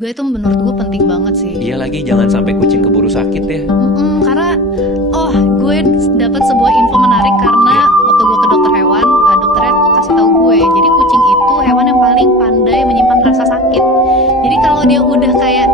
Gue itu menurut gue penting banget sih. Iya lagi, jangan sampai kucing keburu sakit ya. Karena gue dapat sebuah info menarik karena waktu gue ke dokter hewan, dokternya tuh kasih tahu gue, jadi kucing itu hewan yang paling pandai menyimpan rasa sakit. Jadi kalau dia udah kayak